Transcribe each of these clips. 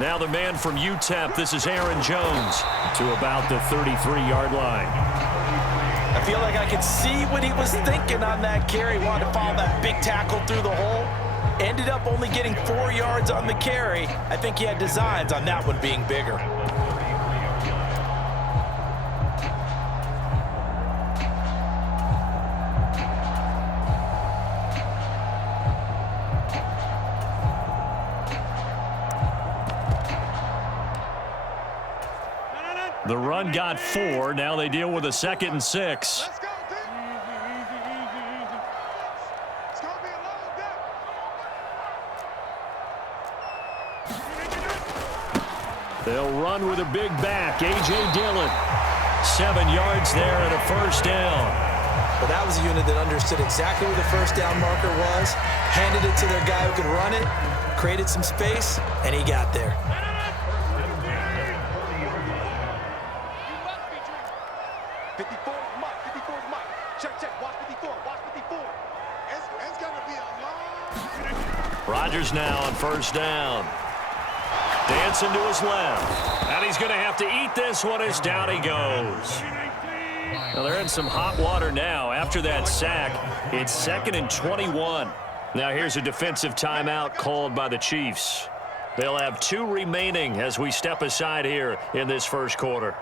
Now the man from UTEP, this is Aaron Jones, to about the 33-yard line. I feel like I could see what he was thinking on that carry. Wanted to follow that big tackle through the hole. Ended up only getting 4 yards on the carry. I think he had designs on that one being bigger. The run got 4. Now they deal with a 2nd and 6. They'll run with a big back, A.J. Dillon. 7 yards there and a first down. But that was a unit that understood exactly where the first down marker was, handed it to their guy who could run it, created some space, and he got there. Rodgers now on first down. Dancing to his left. And he's going to have to eat this one as down he goes. Well, they're in some hot water now. After that sack, it's 2nd and 21. Now here's a defensive timeout called by the Chiefs. They'll have 2 remaining as we step aside here in this first quarter.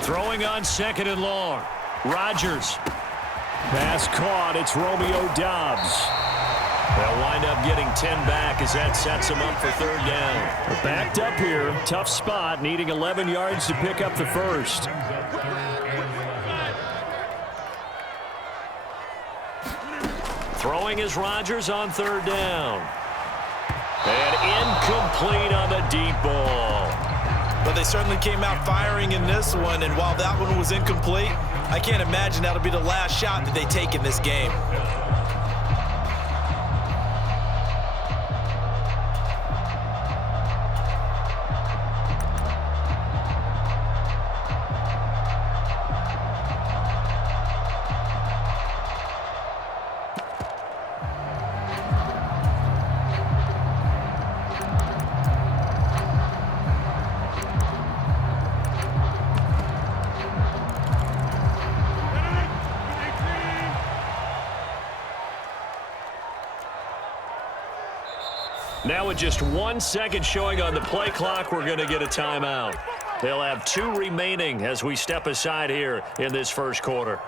Throwing on 2nd and long. Rodgers. Pass caught. It's Romeo Doubs. They'll wind up getting 10 back as that sets them up for 3rd down. They're backed up here. Tough spot. Needing 11 yards to pick up the first. Throwing is Rodgers on 3rd down. And incomplete on the deep ball. But they certainly came out firing in this one, and while that one was incomplete, I can't imagine that'll be the last shot that they take in this game. Now with just 1 second showing on the play clock, we're going to get a timeout. They'll have 2 remaining as we step aside here in this first quarter.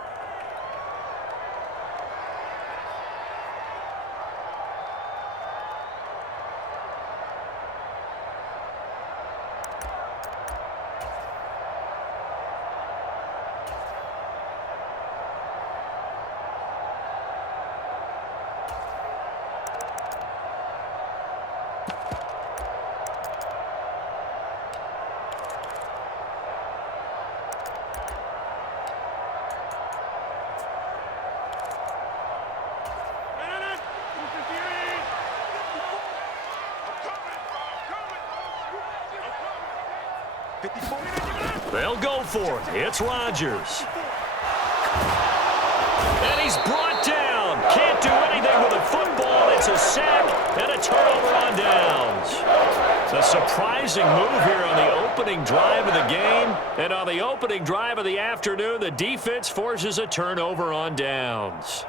They'll go for it. It's Rodgers. And he's brought down. Can't do anything with a football. It's a sack and a turnover on downs. A surprising move here on the opening drive of the game. And on the opening drive of the afternoon, the defense forces a turnover on downs.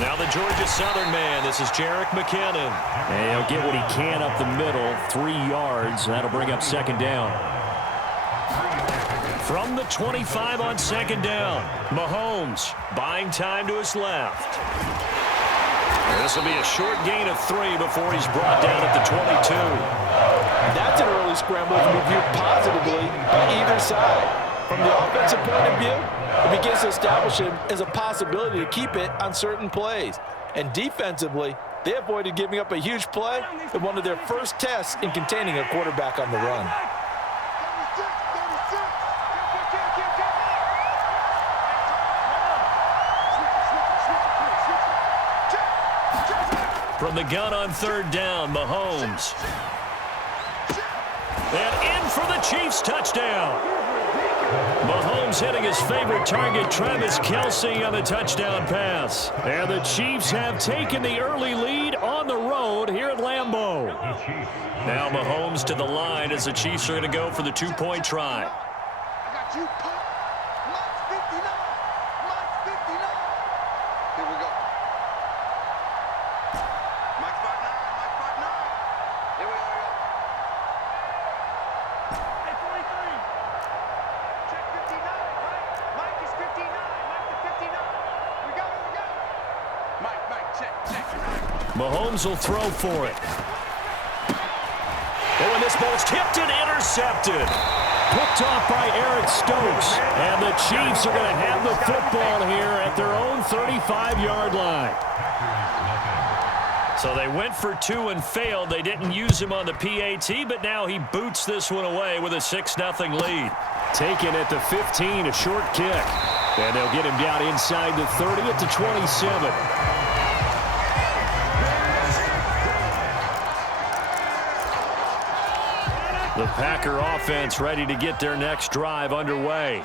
Now the Georgia Southern man, this is Jerick McKinnon. And he'll get what he can up the middle, 3 yards. That'll bring up 2nd down. From the 25 on 2nd down, Mahomes buying time to his left. This will be a short gain of 3 before he's brought down at the 22. That's an early scramble to be viewed positively by either side. From the offensive point of view, it begins to establish him as a possibility to keep it on certain plays. And defensively, they avoided giving up a huge play in one of their first tests in containing a quarterback on the run. From the gun on 3rd down, Mahomes. And in for the Chiefs touchdown. Mahomes hitting his favorite target, Travis Kelce, on the touchdown pass. And the Chiefs have taken the early lead on the road here at Lambeau. Now Mahomes to the line as the Chiefs are going to go for the 2-point try. Mahomes will throw for it. Oh, and this ball's tipped and intercepted. Picked off by Eric Stokes. And the Chiefs are going to have the football here at their own 35-yard line. So they went for 2 and failed. They didn't use him on the PAT, but now he boots this one away with a 6-0 lead. Taken at the 15, a short kick. And they'll get him down inside the 30 at the 27. The Packer offense ready to get their next drive underway.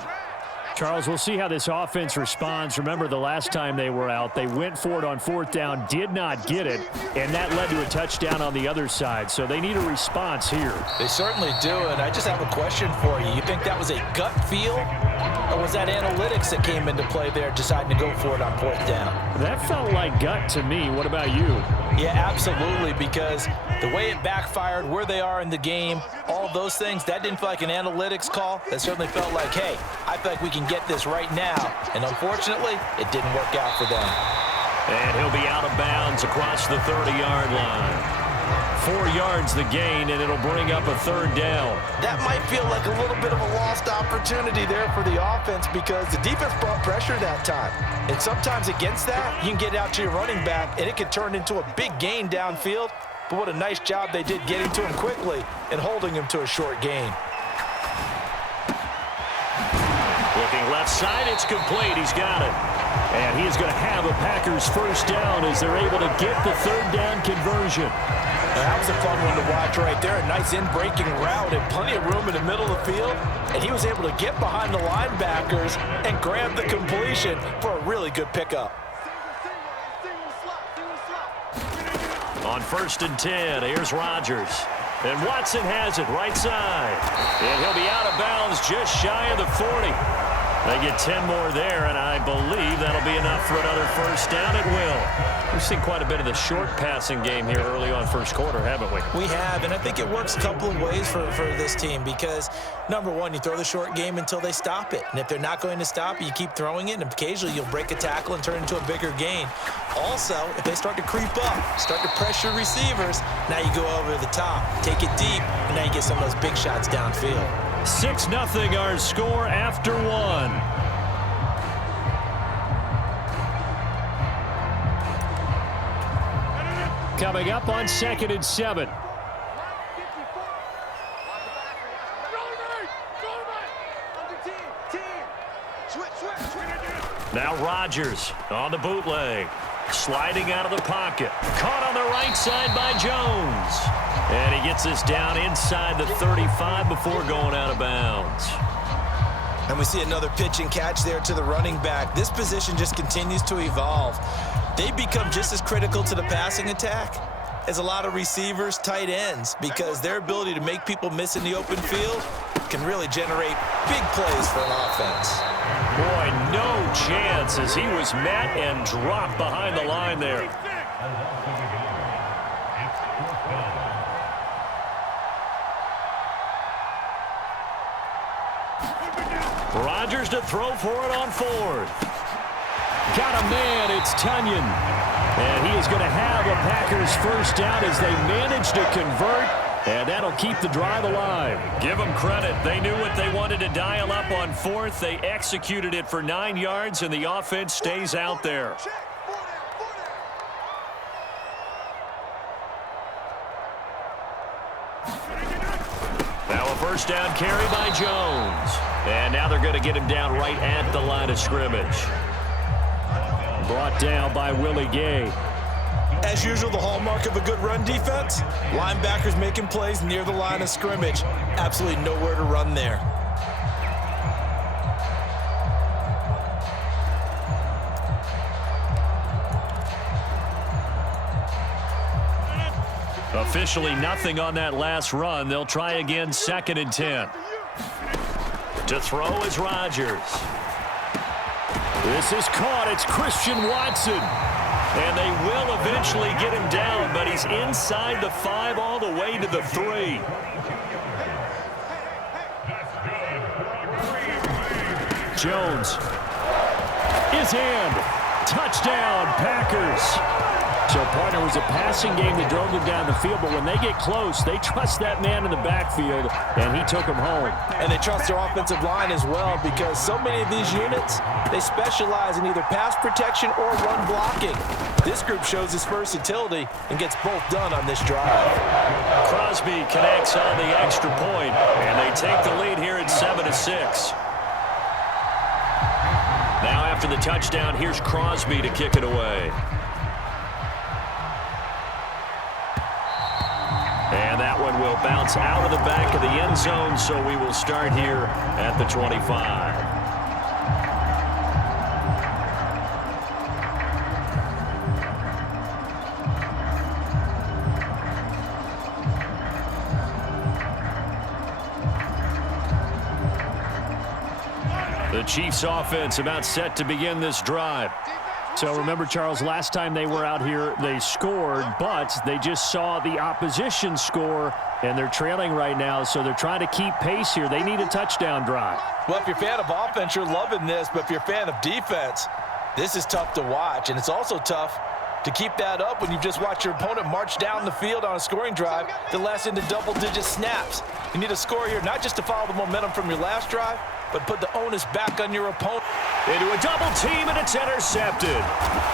Charles, we'll see how this offense responds. Remember, the last time they were out, they went for it on 4th down, did not get it, and that led to a touchdown on the other side. So they need a response here. They certainly do, and I just have a question for you. You think that was a gut feel, or was that analytics that came into play there deciding to go for it on 4th down? That felt like gut to me. What about you? Yeah, absolutely, because the way it backfired, where they are in the game, all those things, that didn't feel like an analytics call. That certainly felt like, hey, I feel like we can get this right now. And unfortunately, it didn't work out for them. And he'll be out of bounds across the 30-yard line. 4 yards the gain, and it'll bring up a 3rd down. That might feel like a little bit of a lost opportunity there for the offense because the defense brought pressure that time. And sometimes against that, you can get out to your running back, and it can turn into a big gain downfield. But what a nice job they did getting to him quickly and holding him to a short gain. Looking left side, it's complete. He's got it. And he is going to have a Packers 1st down as they're able to get the 3rd down conversion. That was a fun one to watch right there. A nice in-breaking route and plenty of room in the middle of the field. And he was able to get behind the linebackers and grab the completion for a really good pickup. On 1st and 10, here's Rodgers. And Watson has it right side. And he'll be out of bounds just shy of the 40. They get 10 more there, and I believe that'll be enough for another 1st down. It will. We've seen quite a bit of the short passing game here early on 1st quarter, haven't we? We have, and I think it works a couple of ways for this team because, number one, you throw the short game until they stop it. And if they're not going to stop it, you keep throwing it, and occasionally you'll break a tackle and turn it into a bigger gain. Also, if they start to creep up, start to pressure receivers, now you go over the top, take it deep, and now you get some of those big shots downfield. 6-0 our score after 1. Coming up on 2nd and 7. Now Rodgers on the bootleg. Sliding out of the pocket. Caught on the right side by Jones. And he gets this down inside the 35 before going out of bounds. And we see another pitch and catch there to the running back. This position just continues to evolve. They become just as critical to the passing attack as a lot of receivers, tight ends, because their ability to make people miss in the open field can really generate big plays for an offense. Boy, no chance as he was met and dropped behind the line there. Rodgers to throw for it on 4th. Got a man, it's Tunyon. And he is going to have a Packers first down as they manage to convert, and that'll keep the drive alive. Give them credit. They knew what they wanted to dial up on fourth. They executed it for 9 yards, and the offense stays out there. Now a first down carry by Jones. And now they're going to get him down right at the line of scrimmage. Brought down by Willie Gay. As usual, the hallmark of a good run defense, linebackers making plays near the line of scrimmage. Absolutely nowhere to run there. Officially nothing on that last run. They'll try again, 2nd and 10. To throw is Rodgers. This is caught. It's Christian Watson. And they will eventually get him down, but he's inside the 5 all the way to the 3. Jones is in. Touchdown, Packers. So, partner, was a passing game that drove them down the field, but when they get close, they trust that man in the backfield, and he took them home. And they trust their offensive line as well, because so many of these units, they specialize in either pass protection or run blocking. This group shows its versatility and gets both done on this drive. Crosby connects on the extra point, and they take the lead here at 7-6. Now after the touchdown, here's Crosby to kick it away. And that one will bounce out of the back of the end zone, so we will start here at the 25. The Chiefs offense about set to begin this drive. So remember, Charles, last time they were out here, they scored, but they just saw the opposition score, and they're trailing right now, so they're trying to keep pace here. They need a touchdown drive. Well, if you're a fan of offense, you're loving this, but if you're a fan of defense, this is tough to watch, and it's also tough to keep that up when you've just watched your opponent march down the field on a scoring drive that lasts into double-digit snaps. You need a score here, not just to follow the momentum from your last drive, but put the onus back on your opponent. Into a double team, and it's intercepted.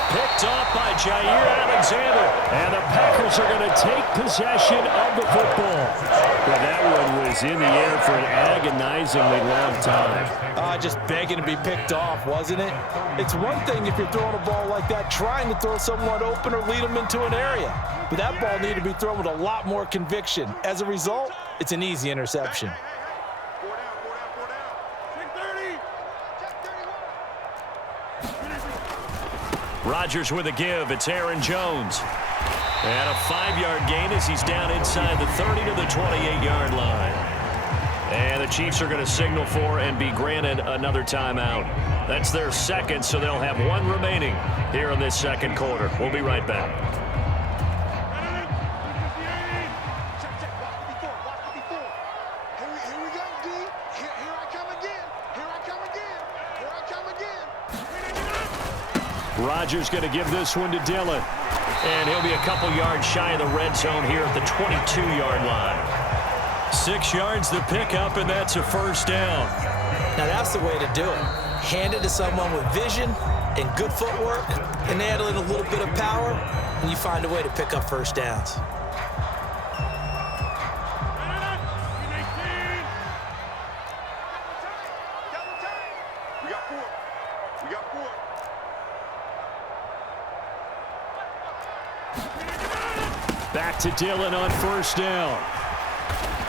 Picked off by Jair Alexander. And the Packers are going to take possession of the football. But that one was in the air for an agonizingly long time. Just begging to be picked off, wasn't it? It's one thing if you're throwing a ball like that, trying to throw someone open or lead them into an area. But that ball needed to be thrown with a lot more conviction. As a result, it's an easy interception. Rodgers with a give. It's Aaron Jones. And a 5-yard gain as he's down inside the 30 to the 28-yard line. And the Chiefs are going to signal for and be granted another timeout. That's their second, so they'll have one remaining here in this second quarter. We'll be right back. Rodgers going to give this one to Dillon. And he'll be a couple yards shy of the red zone here at the 22-yard line. 6 yards to pick up, and that's a first down. Now that's the way to do it. Hand it to someone with vision and good footwork, and add in a little bit of power, and you find a way to pick up first downs. Back to Dillon on first down.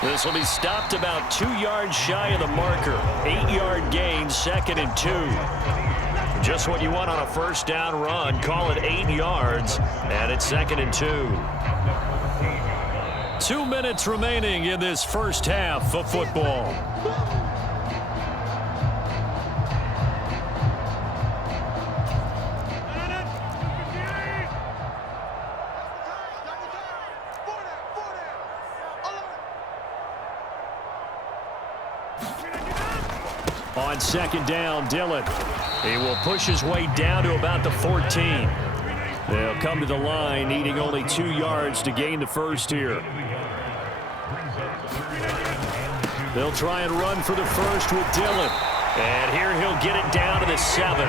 This will be stopped about 2 yards shy of the marker. 8-yard gain, 2nd and 2. Just what you want on a first down run. Call it 8 yards, and it's 2nd and 2. 2 minutes remaining in this first half of football. On second down, Dillon. He will push his way down to about the 14. They'll come to the line, needing only 2 yards to gain the first here. They'll try and run for the first with Dillon. And here he'll get it down to the 7.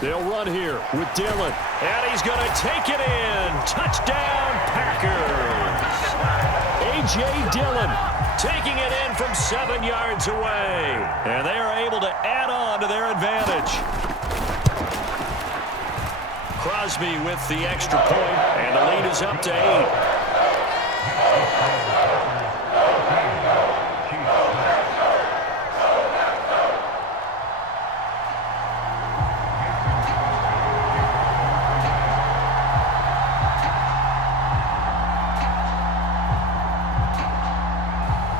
They'll run here with Dillon. And he's going to take it in. Touchdown, Packers. A.J. Dillon taking it in from 7 yards away. And they are able to add on to their advantage. Crosby with the extra point, and the lead is up to 8.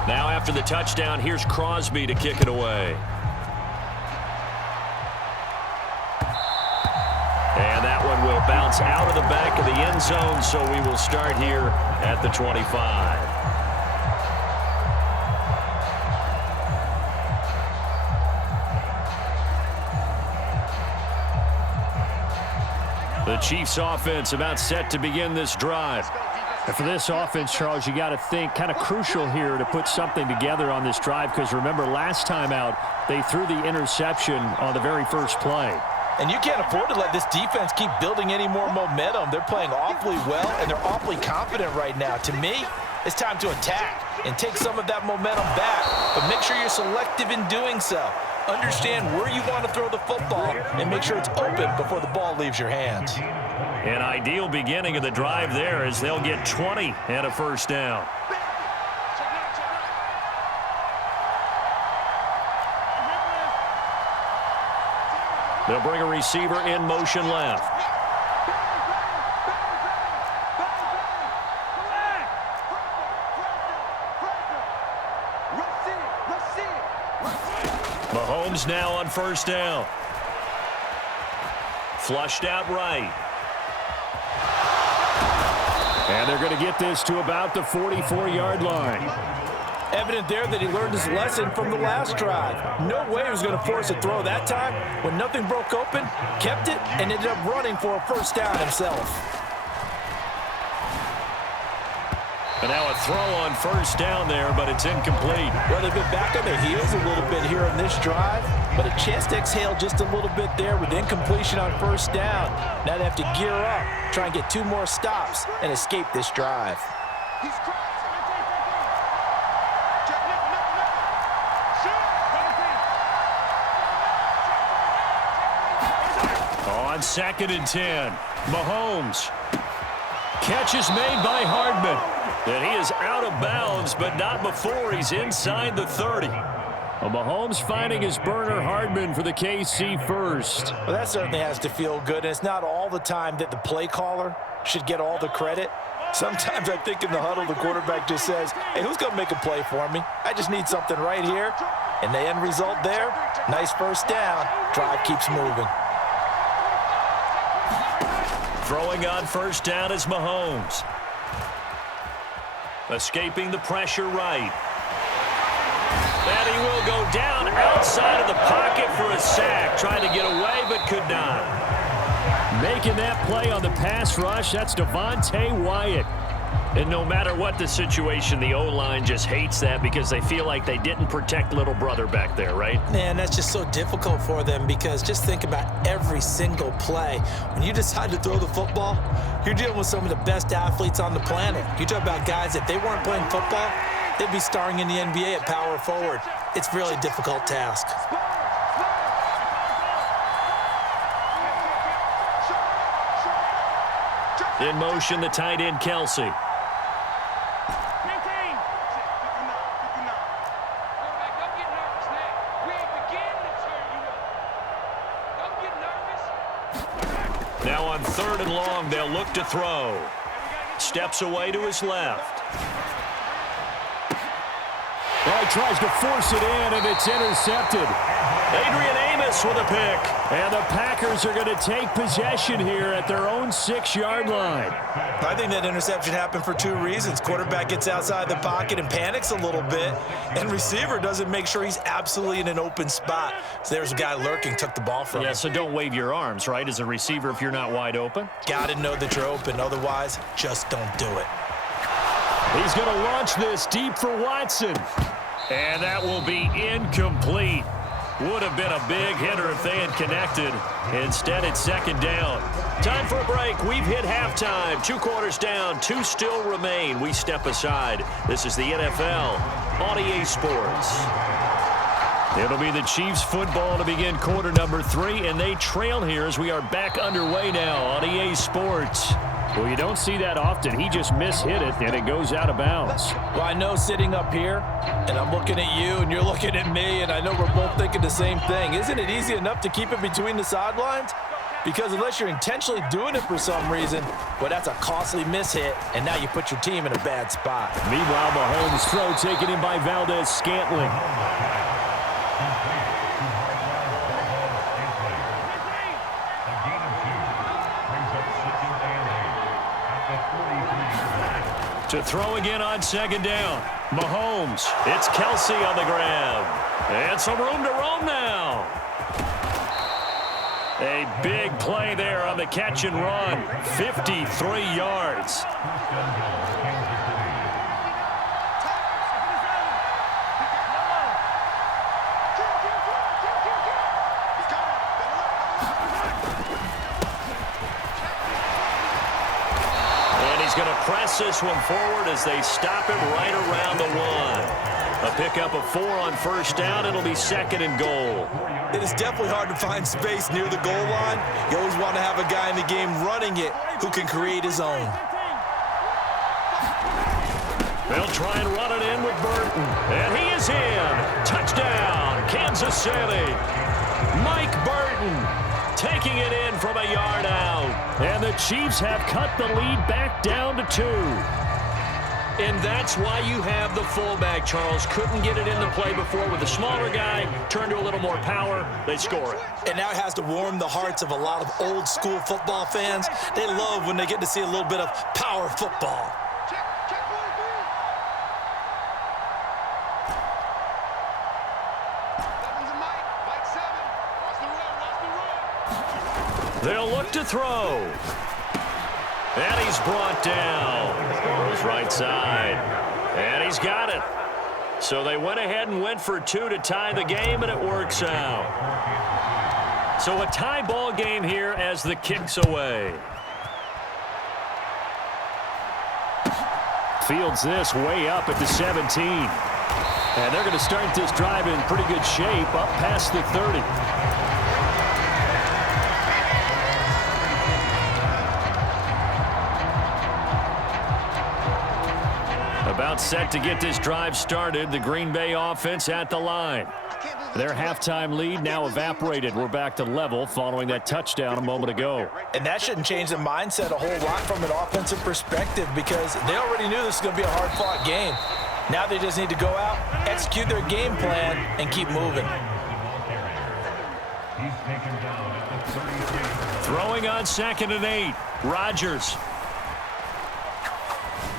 Now after the touchdown, here's Crosby to kick it away. And that one will bounce out of the back of the end zone, so we will start here at the 25. The Chiefs offense about set to begin this drive. And for this offense, Charles, you got to think kind of crucial here to put something together on this drive, because remember last time out they threw the interception on the very first play. And you can't afford to let this defense keep building any more momentum. They're playing awfully well, and they're awfully confident right now. To me, it's time to attack and take some of that momentum back. But make sure you're selective in doing so. Understand where you want to throw the football and make sure it's open before the ball leaves your hands. An ideal beginning of the drive there as they'll get 20 and a first down. They'll bring a receiver in motion left. Mahomes now on first down. Flushed out right. And they're going to get this to about the 44-yard line. Evident there that he learned his lesson from the last drive. No way he was going to force a throw that time. When nothing broke open, kept it, and ended up running for a first down himself. And now a throw on first down there, but it's incomplete. Well, they've been back on their heels a little bit here in this drive, but a chance to exhale just a little bit there with incompletion on first down. Now they have to gear up, try and get 2 more stops, and escape this drive. On 2nd and 10, Mahomes. Catch is made by Hardman. And he is out of bounds, but not before he's inside the 30. Well, Mahomes finding his burner, Hardman, for the KC first. Well, that certainly has to feel good, and it's not all the time that the play caller should get all the credit. Sometimes I think in the huddle, the quarterback just says, hey, who's going to make a play for me? I just need something right here. And the end result there, nice first down. Drive keeps moving. Throwing on first down is Mahomes. Escaping the pressure right. And he will go down outside of the pocket for a sack. Trying to get away, but could not. Making that play on the pass rush, that's Devontae Wyatt. And no matter what the situation, the O-line just hates that because they feel like they didn't protect little brother back there, right? Man, that's just so difficult for them because just think about every single play. When you decide to throw the football, you're dealing with some of the best athletes on the planet. You talk about guys, if they weren't playing football, they'd be starring in the NBA at power forward. It's a really difficult task. In motion, the tight end, Kelsey. Now on 3rd and long, they'll look to throw. Steps away to his left. Well, he tries to force it in, and it's intercepted. Adrian Amos with a pick. And the Packers are going to take possession here at their own 6-yard line. I think that interception happened for 2 reasons. Quarterback gets outside the pocket and panics a little bit, and receiver doesn't make sure he's absolutely in an open spot. So there's a guy lurking, took the ball from him. Yeah, so don't wave your arms, right, as a receiver if you're not wide open. Got to know that you're open. Otherwise, just don't do it. He's going to launch this deep for Watson. And that will be incomplete. Would have been a big hitter if they had connected. Instead, it's second down. Time for a break. We've hit halftime. 2 quarters down. 2 still remain. We step aside. This is the NFL on EA Sports. It'll be the Chiefs football to begin quarter number 3, and they trail here as we are back underway now on EA Sports. Well, you don't see that often. He just mishit it, and it goes out of bounds. Well, I know sitting up here, and I'm looking at you, and you're looking at me, and I know we're both thinking the same thing. Isn't it easy enough to keep it between the sidelines? Because unless you're intentionally doing it for some reason, well, that's a costly mishit, and now you put your team in a bad spot. Meanwhile, Mahomes' throw taken in by Valdez-Scantling. To throw again on second down. Mahomes. It's Kelsey on the grab. And some room to roam now. A big play there on the catch and run. 53 yards. Going to press this one forward as they stop him right around the 1. A pickup of 4 on first down. It'll be second and goal. It is definitely hard to find space near the goal line. You always want to have a guy in the game running it who can create his own. They'll try and run it in with Burton. And he is in. Touchdown, Kansas City. Mike Burton taking it in from a yard out. And the Chiefs have cut the lead back down to 2. And that's why you have the fullback, Charles. Couldn't get it into play before with the smaller guy. Turned to a little more power. They score it. And now it has to warm the hearts of a lot of old school football fans. They love when they get to see a little bit of power football. They'll look to throw. And he's brought down. Goes right side. And he's got it. So they went ahead and went for 2 to tie the game, and it works out. So a tie ball game here as the kick's away. Fields this way up at the 17. And they're going to start this drive in pretty good shape up past the 30. About set to get this drive started. The Green Bay offense at the line. Their halftime lead now evaporated. We're back to level following that touchdown a moment ago. And that shouldn't change the mindset a whole lot from an offensive perspective because they already knew this was going to be a hard-fought game. Now they just need to go out, execute their game plan, and keep moving. Throwing on 2nd and 8. Rodgers.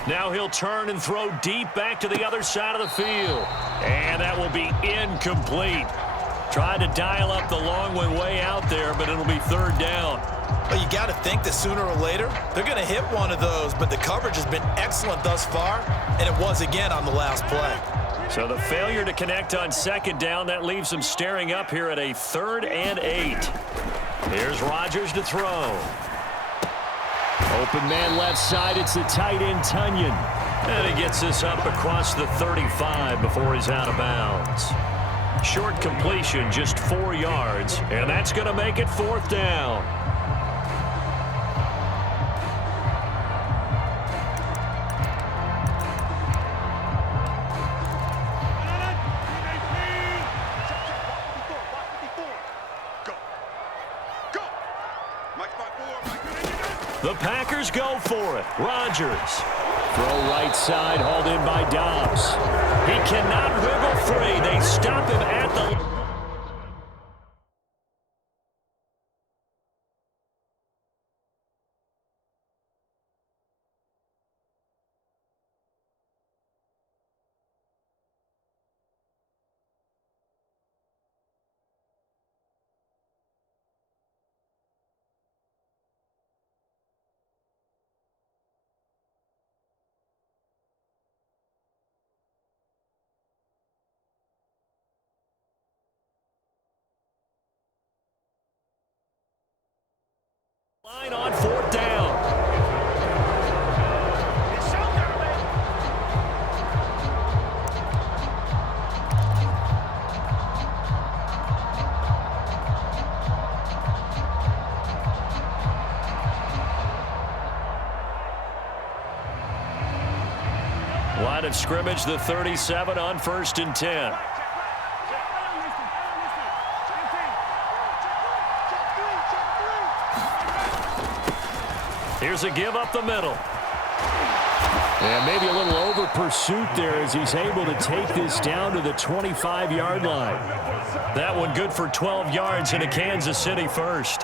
Now he'll turn and throw deep back to the other side of the field. And that will be incomplete. Tried to dial up the long one way out there, but it'll be 3rd down. Well, you got to think that sooner or later, they're going to hit one of those, but the coverage has been excellent thus far, and it was again on the last play. So the failure to connect on 2nd down, that leaves them staring up here at a 3rd and 8. Here's Rodgers to throw. Open man left side, it's the tight end Tunyon. And he gets this up across the 35 before he's out of bounds. Short completion, just 4 yards, and that's going to make it 4th down. The Packers go for it. Rodgers. Throw right side, hauled in by Dobbs. He cannot wiggle free. They stop him at the... line of scrimmage, the 37 on 1st and 10. Here's a give up the middle. And maybe a little over pursuit there as he's able to take this down to the 25-yard line. That one good for 12 yards in a Kansas City first.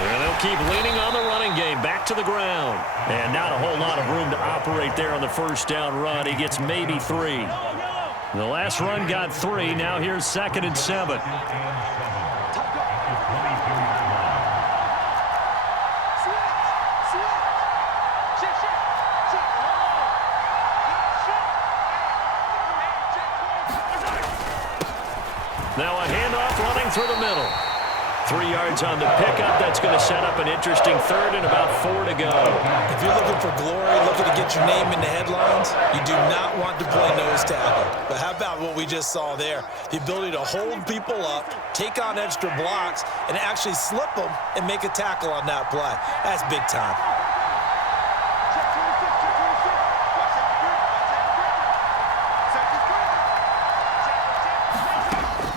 And they'll keep leaning on the running game. Back to the ground. And not a whole lot of room to operate there on the first down run. He gets maybe 3. The last run got 3. Now here's 2nd and 7. Now a handoff running through the middle. 3 yards on the pickup. That's going to set up an interesting 3rd and about 4 to go. If you're looking for glory, looking to get your name in the headlines, you do not want to play nose tackle. But how about what we just saw there? The ability to hold people up, take on extra blocks, and actually slip them and make a tackle on that play. That's big time.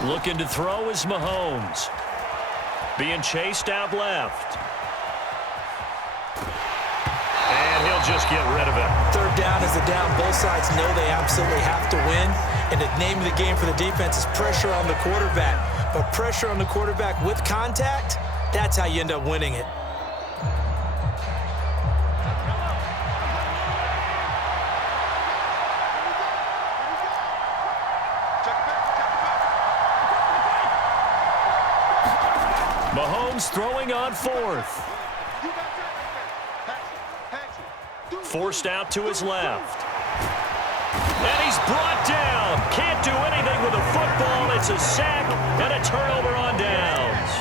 Looking to throw is Mahomes. Being chased out left. And he'll just get rid of it. 3rd down is a down. Both sides know they absolutely have to win. And the name of the game for the defense is pressure on the quarterback. But pressure on the quarterback with contact, that's how you end up winning it. Mahomes throwing on 4th. Forced out to his left. And he's brought down. Can't do anything with a football. It's a sack and a turnover on downs.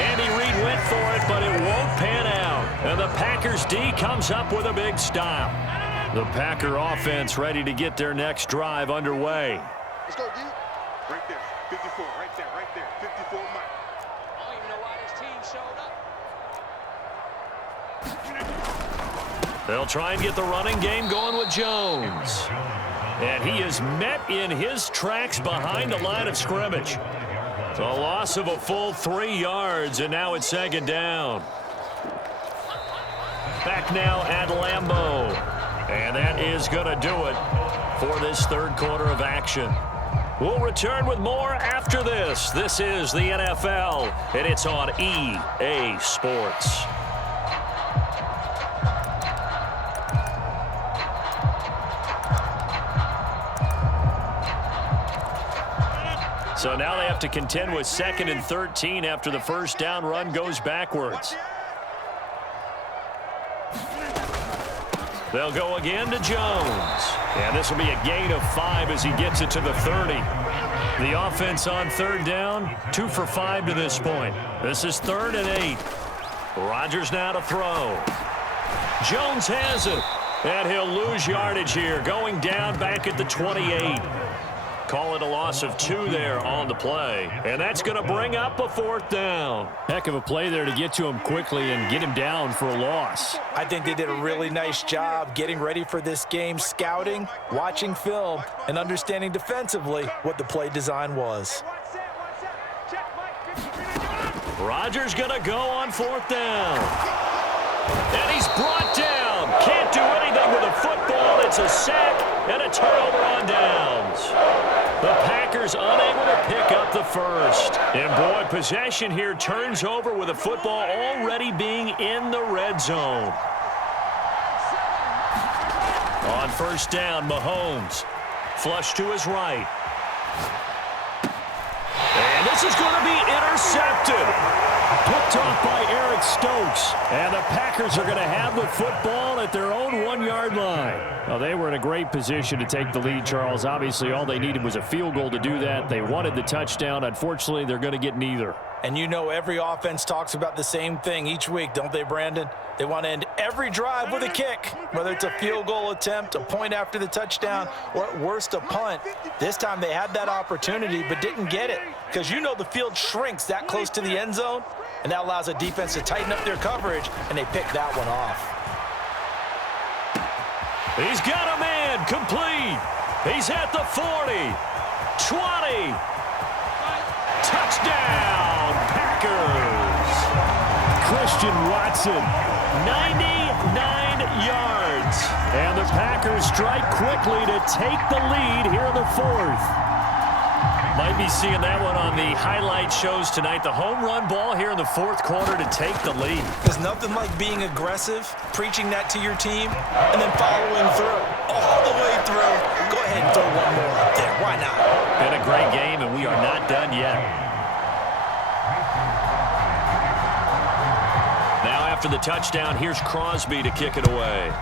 Andy Reid went for it, but it won't pan out. And the Packers D comes up with a big stop. The Packer offense ready to get their next drive underway. Let's go, D. Right there, 54, right there, 54 Mike. They'll try and get the running game going with Jones. And he is met in his tracks behind the line of scrimmage. A loss of a full 3 yards, and now it's 2nd down. Back now at Lambeau. And that is going to do it for this 3rd quarter of action. We'll return with more after this. This is the NFL, and it's on EA Sports. So now they have to contend with 2nd and 13 after the first down run goes backwards. They'll go again to Jones. And this will be a gain of 5 as he gets it to the 30. The offense on 3rd down, 2 for 5 to this point. This is 3rd and 8. Rodgers now to throw. Jones has it. And he'll lose yardage here, going down back at the 28. Call it a loss of 2 there on the play. And that's going to bring up a 4th down. Heck of a play there to get to him quickly and get him down for a loss. I think they did a really nice job getting ready for this game, scouting, watching film, and understanding defensively what the play design was. Rodgers going to go on 4th down. And he's brought down. Can't do anything with a football. It's a sack and a turnover on downs. The Packers unable to pick up the first. And boy, possession here turns over with the football already being in the red zone. On 1st down, Mahomes. Flush to his right. And this is going to be intercepted. Picked off by Eric Stokes. And the Packers are going to have the football at their own 1-yard line. Well, they were in a great position to take the lead, Charles. Obviously, all they needed was a field goal to do that. They wanted the touchdown. Unfortunately, they're going to get neither. And you know every offense talks about the same thing each week, don't they, Brandon? They want to end every drive with a kick, whether it's a field goal attempt, a point after the touchdown, or at worst a punt. This time they had that opportunity but didn't get it because you know the field shrinks that close to the end zone, and that allows a defense to tighten up their coverage, and they pick that one off. He's got a man complete. He's at the 40, 20. Touchdown, Packers. Christian Watson, 99 yards. And the Packers strike quickly to take the lead here in the fourth. Might be seeing that one on the highlight shows tonight. The home run ball here in the fourth quarter to take the lead. There's nothing like being aggressive, preaching that to your team, and then following through, all the way through. Go ahead and throw one more up there. Why not? Been a great game, and we are not done yet. Now after the touchdown, here's Crosby to kick it away.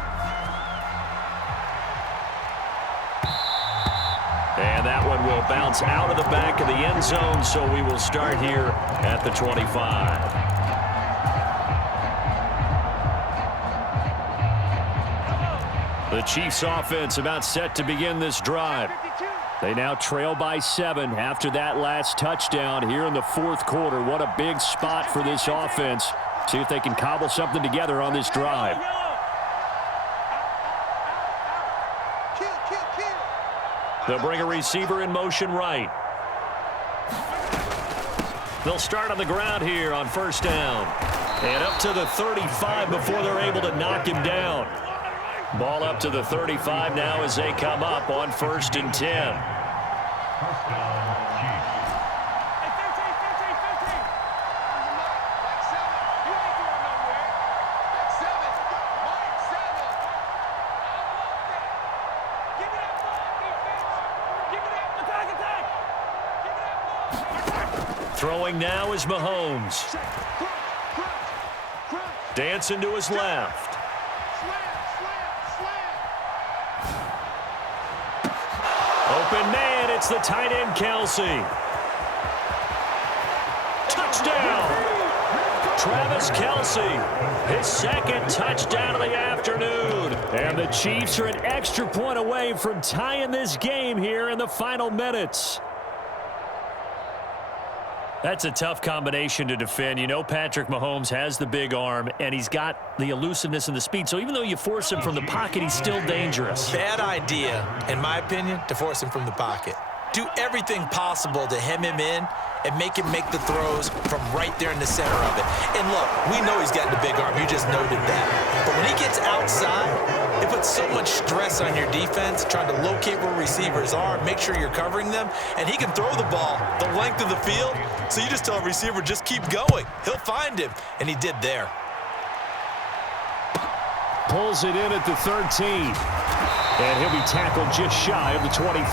And that one will bounce out of the back of the end zone, so we will start here at the 25. The Chiefs offense about set to begin this drive. They now trail by 7 after that last touchdown here in the fourth quarter. What a big spot for this offense. See if they can cobble something together on this drive. They'll bring a receiver in motion right. They'll start on the ground here on first down. And up to the 35 before they're able to knock him down. Ball up to the 35 now as they come up on 1st and 10. Throwing now is Mahomes. Dancing to his left. Open man, it's the tight end, Kelsey. Touchdown! Travis Kelsey, his second touchdown of the afternoon. And the Chiefs are an extra point away from tying this game here in the final minutes. That's a tough combination to defend. You know Patrick Mahomes has the big arm, and he's got the elusiveness and the speed. So even though you force him from the pocket, he's still dangerous. Bad idea, in my opinion, to force him from the pocket. Do everything possible to hem him in and make him make the throws from right there in the center of it. And look, we know he's got the big arm. You just noted that. But when he gets outside, it puts so much stress on your defense trying to locate where receivers are, make sure you're covering them, and he can throw the ball the length of the field. So you just tell a receiver, just keep going. He'll find him, and he did there. Pulls it in at the 13. And he'll be tackled just shy of the 25.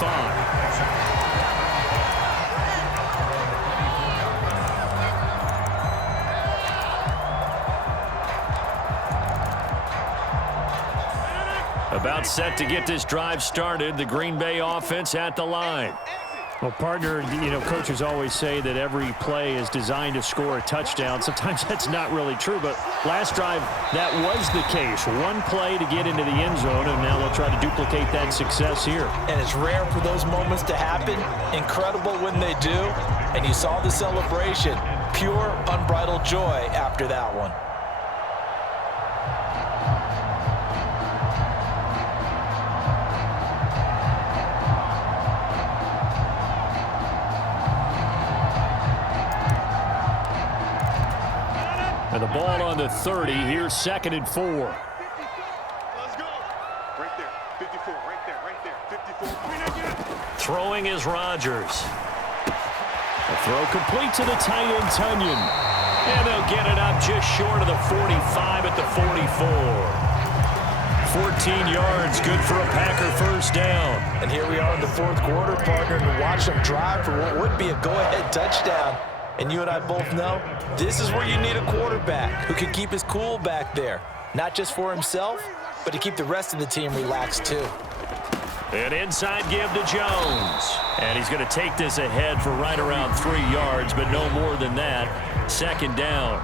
About set to get this drive started. The Green Bay offense at the line. Well, partner, you know, coaches always say that every play is designed to score a touchdown. Sometimes that's not really true, but last drive, that was the case. One play to get into the end zone, and now they'll try to duplicate that success here. And it's rare for those moments to happen. Incredible when they do. And you saw the celebration. Pure, unbridled joy after that one. And the ball on the 30. Here's 2nd and 4. Let's go. Right there. 54. Right there. Right there. 54. Throwing is Rodgers. A throw complete to the tight end, Tunyon. And they'll get it up just short of the 45 at the 44. 14 yards, good for a Packer first down. And here we are in the fourth quarter, partner, and watch them drive for what would be a go-ahead touchdown. And you and I both know this is where you need a quarterback who can keep his cool back there. Not just for himself, but to keep the rest of the team relaxed too. An inside give to Jones. And he's going to take this ahead for right around 3 yards, but no more than that. Second down.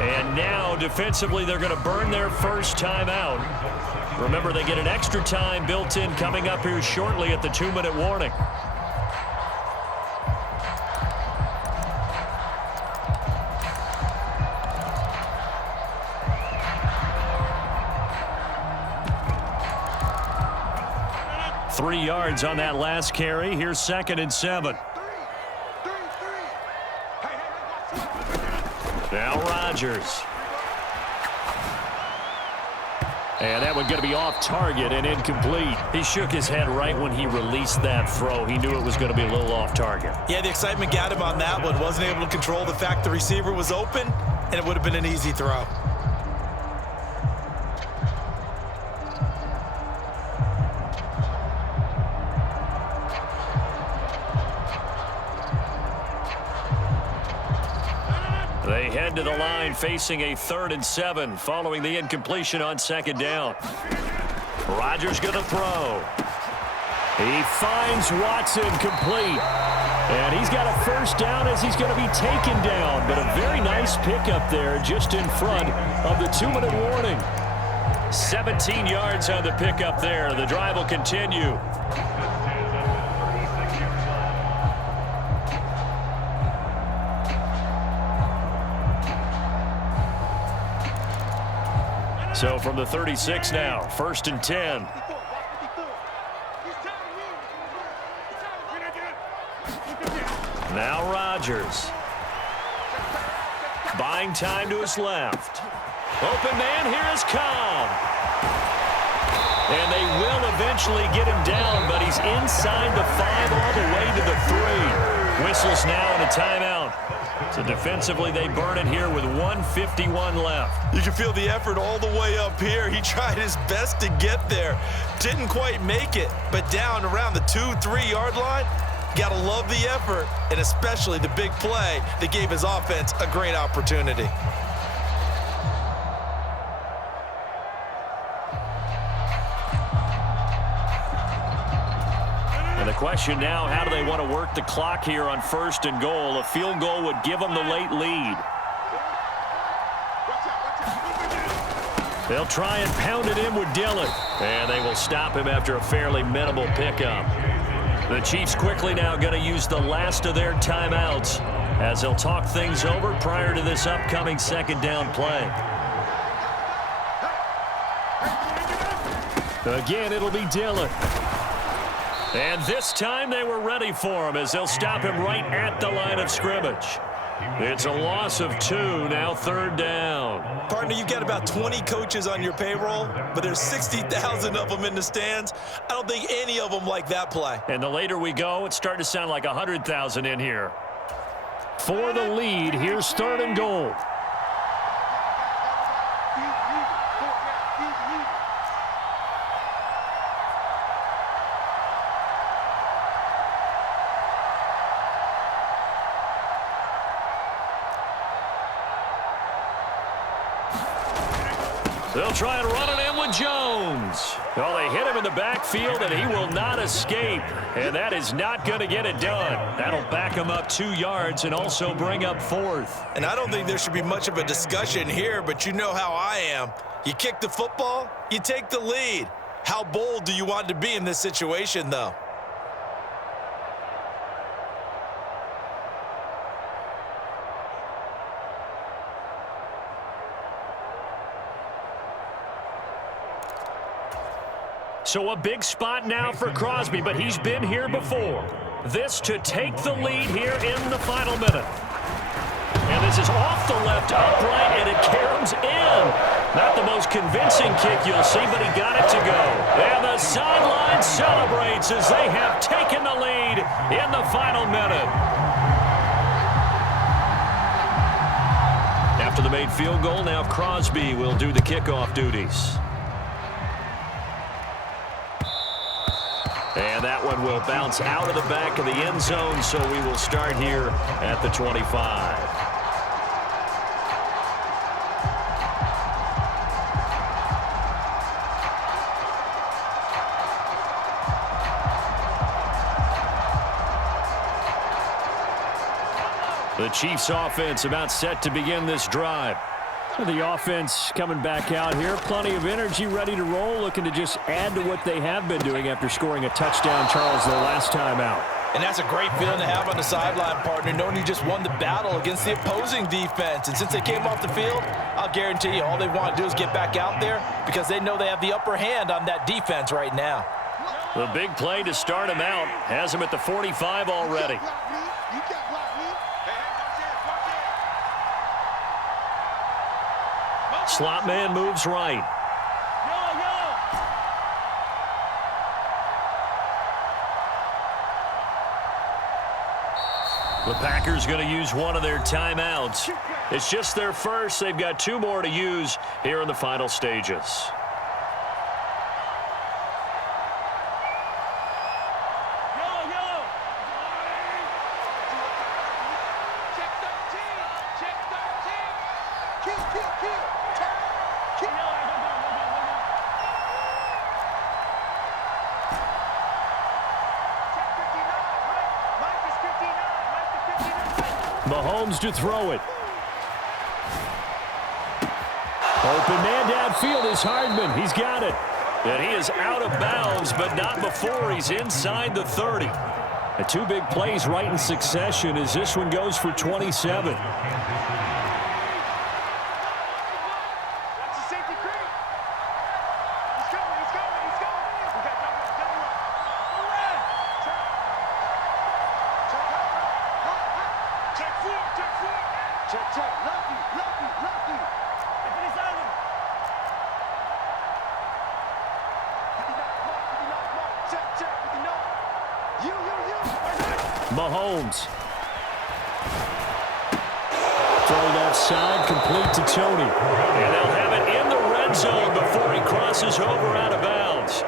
And now, defensively, they're going to burn their first timeout. Remember, they get an extra time built in coming up here shortly at the 2-minute warning. Three yards on that last carry. Here's 2nd and 7. Now Rodgers. And that one going to be off target and incomplete. He shook his head right when he released that throw. He knew it was going to be a little off target. Yeah, the excitement got him on that one. Wasn't able to control the fact the receiver was open, and it would have been an easy throw. They head to the line facing a 3rd and 7 following the incompletion on 2nd down. Rodgers going to throw. He finds Watson complete. And he's got a first down as he's going to be taken down. But a very nice pickup there just in front of the 2-minute warning. 17 yards on the pickup there. The drive will continue. So from the 36 now, 1st and 10. Now Rodgers. Buying time to his left. Open man, here is Cobb. And they will eventually get him down, but he's inside the 5 all the way to the 3. Whistles now and a timeout. So defensively, they burn it here with 1:51 left. You can feel the effort all the way up here. He tried his best to get there. Didn't quite make it, but down around the 2-3 yard line, got to love the effort, and especially the big play that gave his offense a great opportunity. And the question now, how do they want to work the clock here on 1st and goal? A field goal would give them the late lead. They'll try and pound it in with Dillon. And they will stop him after a fairly minimal pickup. The Chiefs quickly now going to use the last of their timeouts as they'll talk things over prior to this upcoming 2nd down play. Again, it'll be Dillon. And this time they were ready for him as they'll stop him right at the line of scrimmage. It's a loss of 2, now 3rd down. Partner, you've got about 20 coaches on your payroll, but there's 60,000 of them in the stands. I don't think any of them like that play. And the later we go, it's starting to sound like 100,000 in here. For the lead, here's 3rd and goal. They'll try and run it in with Jones. Well, they hit him in the backfield, and he will not escape. And that is not going to get it done. That'll back him up 2 yards and also bring up 4th. And I don't think there should be much of a discussion here, but you know how I am. You kick the football, you take the lead. How bold do you want to be in this situation, though? So a big spot now for Crosby, but he's been here before. This to take the lead here in the final minute. And this is off the left upright, and it caroms in. Not the most convincing kick you'll see, but he got it to go. And the sideline celebrates as they have taken the lead in the final minute. After the made field goal, now Crosby will do the kickoff duties. And that one will bounce out of the back of the end zone, so we will start here at the 25. The Chiefs offense about set to begin this drive. The offense coming back out here. Plenty of energy, ready to roll, looking to just add to what they have been doing after scoring a touchdown, Charles, their last time out. And that's a great feeling to have on the sideline, partner, knowing you just won the battle against the opposing defense. And since they came off the field, I'll guarantee you all they want to do is get back out there because they know they have the upper hand on that defense right now. The big play to start him out has him at the 45 already. Slot man moves right. The Packers going to use one of their timeouts. It's just their first. They've got 2 more to use here in the final stages. Mahomes to throw it. Open man downfield is Hardman. He's got it. And he is out of bounds, but not before he's inside the 30. The 2 big plays right in succession as this one goes for 27. Mahomes. Throw left side, complete to Tony. And they'll have it in the red zone before he crosses over out of bounds.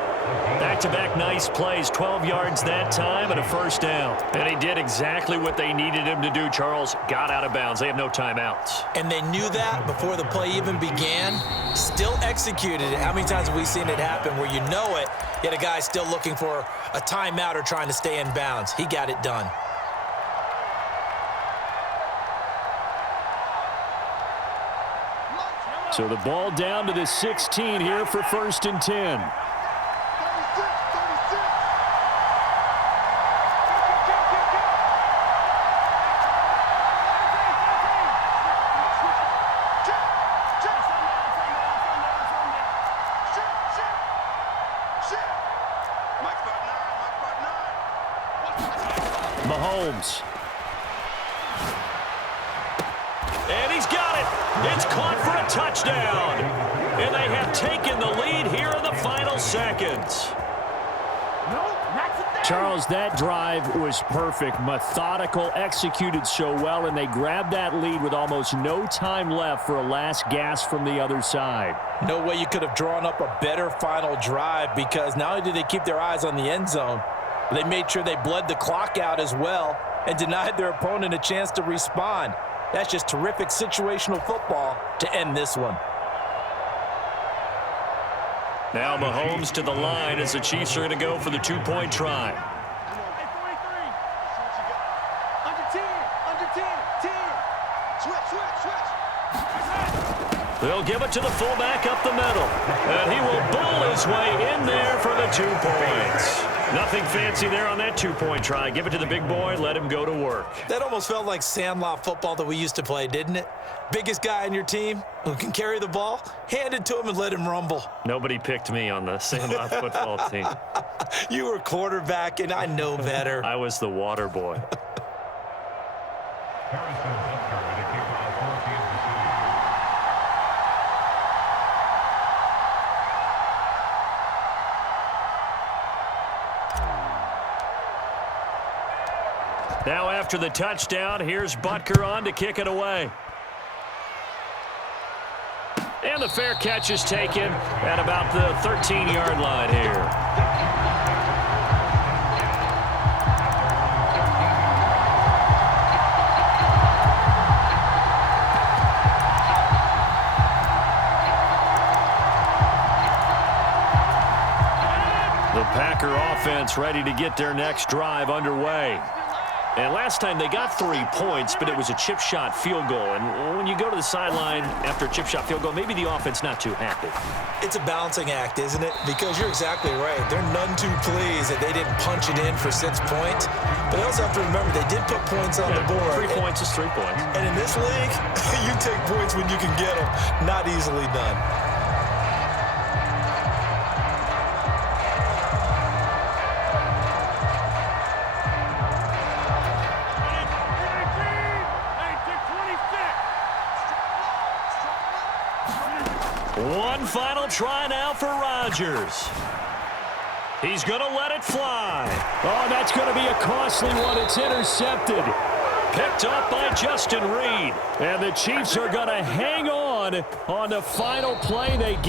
Back-to-back nice plays, 12 yards that time and a first down. And he did exactly what they needed him to do, Charles. Got out of bounds. They have no timeouts. And they knew that before the play even began. Still executed it. How many times have we seen it happen where you know it, yet a guy's still looking for a timeout or trying to stay in bounds? He got it done. So the ball down to the 16 here for 1st and 10. Mahomes. And he's got it. It's caught for a touchdown. And they have taken the lead here in the final seconds. Charles, that drive was perfect. Methodical, executed so well, and they grabbed that lead with almost no time left for a last gasp from the other side. No way you could have drawn up a better final drive because not only did they keep their eyes on the end zone, they made sure they bled the clock out as well and denied their opponent a chance to respond. That's just terrific situational football to end this one. Now Mahomes to the line as the Chiefs are going to go for the 2-point try. They'll give it to the fullback up the middle. And he will bull his way in there for the 2 points. Nothing fancy there on that 2-point try. Give it to the big boy, let him go to work. That almost felt like sandlot football that we used to play, didn't it? Biggest guy on your team who can carry the ball, hand it to him and let him rumble. Nobody picked me on the sandlot football team. You were quarterback, and I know better. I was the water boy. Now after the touchdown, here's Butker on to kick it away. And the fair catch is taken at about the 13-yard line here. The Packer offense ready to get their next drive underway. And last time they got 3 points, but it was a chip shot field goal. And when you go to the sideline after a chip shot field goal, maybe the offense not too happy. It's a balancing act, isn't it? Because you're exactly right. They're none too pleased that they didn't punch it in for 6 points. But they also have to remember they did put points on the board. 3 points is 3 points. And in this league, you take points when you can get them. Not easily done. One final try now for Rodgers. He's going to let it fly. Oh, that's going to be a costly one. It's intercepted. Picked up by Justin Reed. And the Chiefs are going to hang on the final play they get.